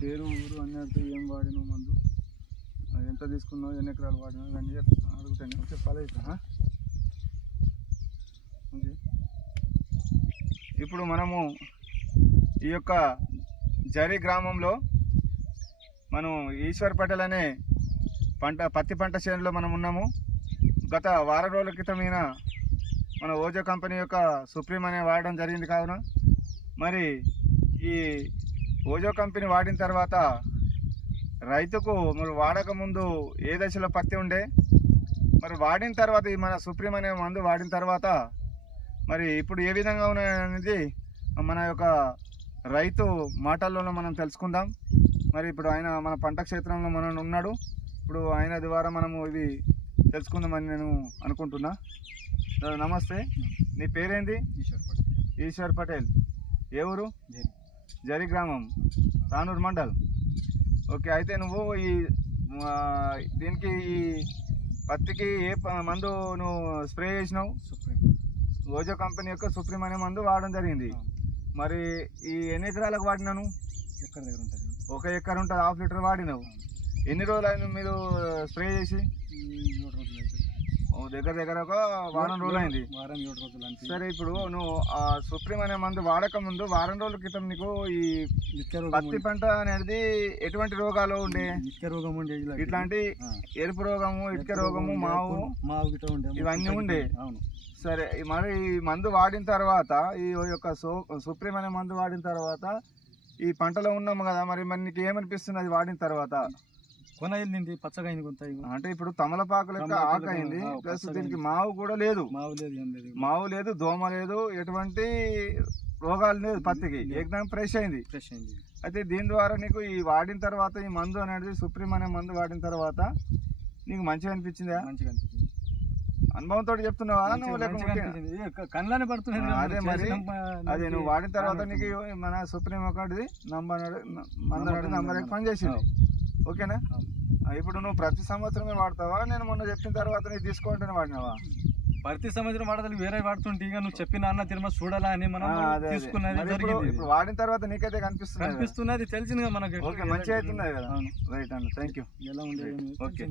పేరు ఊరు అన్నట్టు ఏం వాడినావు మందు, ఎంత తీసుకున్నావు, ఎన్ని ఎకరాలు వాడినావు, ఇవన్నీ అడుగుతాను. చెప్పాలి ఇప్పుడు మనము ఈ యొక్క జరి గ్రామంలో మనం ఈశ్వర్ పటేల్ అనే పత్తి పంట చేనులో మనం ఉన్నాము. గత వారం రోజుల క్రితం ఈయన మన ఓజో కంపెనీ యొక్క సుప్రీం అనే వాడడం జరిగింది. కావున మరి ఈ ఓజో కంపెనీ వాడిన తర్వాత రైతుకు మరి వాడకముందు ఏ దశలో పత్తి ఉండే, మరి వాడిన తర్వాత ఈ మన సుప్రీం అనే మందు వాడిన తర్వాత మరి ఇప్పుడు ఏ విధంగా ఉన్నాయనేది మన యొక్క రైతు మాటల్లోనే మనం తెలుసుకుందాం. మరి ఇప్పుడు ఆయన మన పంట క్షేత్రంలో మనం ఉన్నాడు. ఇప్పుడు ఆయన ద్వారా మనము ఇది తెలుసుకుందామని నేను అనుకుంటున్నా. నమస్తే, నీ పేరేంది? ఈశ్వర్ పటేల్. ఏ ఊరు? జరి గ్రామం, తానూరు మండల్. ఓకే, అయితే నువ్వు ఈ దీనికి ఈ పత్తికి ఏ మందు నువ్వు స్ప్రే చేసినావు? ఓజో కంపెనీ యొక్క సుప్రీం అనే మందు వాడడం జరిగింది. మరి ఈ ఎన్ని ఎకరాలకు వాడినాను? ఎకర దగ్గర ఉంటుంది, 1 ఎకర్ ఉంటుంది. 1/2 లీటర్ వాడినావు. ఎన్ని రోజులు అయింది మీరు స్ప్రే చేసి? 7 రోజులు అవుతుంది. దగ్గర ఒక వారం రోజులు అయింది. వారం 7 రోజులు అంటే. సరే, ఇప్పుడు నువ్వు ఆ సుప్రీం అనే మందు వాడక ముందు వారం రోజుల క్రితం నీకు ఈ పత్తి పంట అనేది ఎటువంటి రోగాలు ఉండే? ఇటుక రోగం ఉండే, ఇట్లాంటి ఎరుపు రోగము, ఇటుక రోగము, మావు ఇవన్నీ ఉండే. అవును. సరే, మరి ఈ మందు వాడిన తర్వాత, ఈ యొక్క సుప్రీం అనే మందు వాడిన తర్వాత ఈ పంటలో ఉన్నాము కదా, మరి నీకు ఏమనిపిస్తుంది అది వాడిన తర్వాత? కొన వెళ్ళింది, పచ్చగా అయింది కొంత. అంటే ఇప్పుడు తమలపాకు లెక్క ఆకు అయింది, ప్లస్ దీనికి మావు కూడా లేదు. మావు లేదు, దోమ లేదు, ఎటువంటి రోగాలు లేదు. పత్తికి ఏకదం ఫ్రెష్ అయింది. అయితే దీని ద్వారా నీకు ఈ వాడిన తర్వాత ఈ మందు అనేది సుప్రీం అనే మందు వాడిన తర్వాత నీకు మంచిగా అనిపించిందా? మంచిగా అనిపించింది. అనుభవంతో చెప్తున్నావా నువ్వు? కళ్ళనే పడుతున్నాయి. అదే మరి అదే నువ్వు వాడిన తర్వాత నీకు మన సుప్రీం ఒకటి నంబర్ పని చేసింది. ఓకేనా? ఇప్పుడు నువ్వు ప్రతి సంవత్సరమే వాడతావా? నేను మొన్న చెప్పిన తర్వాత నీకు తీసుకోవాలంటే వాడినావా? ప్రతి సంవత్సరం వాడతాను, వేరే వాడుతుంటే ఇక నువ్వు చెప్పిన అన్న తిరుమ చూడాలా అని మనం తీసుకున్నది జరిగింది. ఇప్పుడు వాడిన తర్వాత నీకైతే కనిపిస్తున్నది, తెలిసింది మనకి. ఓకే, మంచిగా అవుతున్నది కదా. రైట్ అన్న, థ్యాంక్ యూ. ఎలా ఉండేది? ఓకే.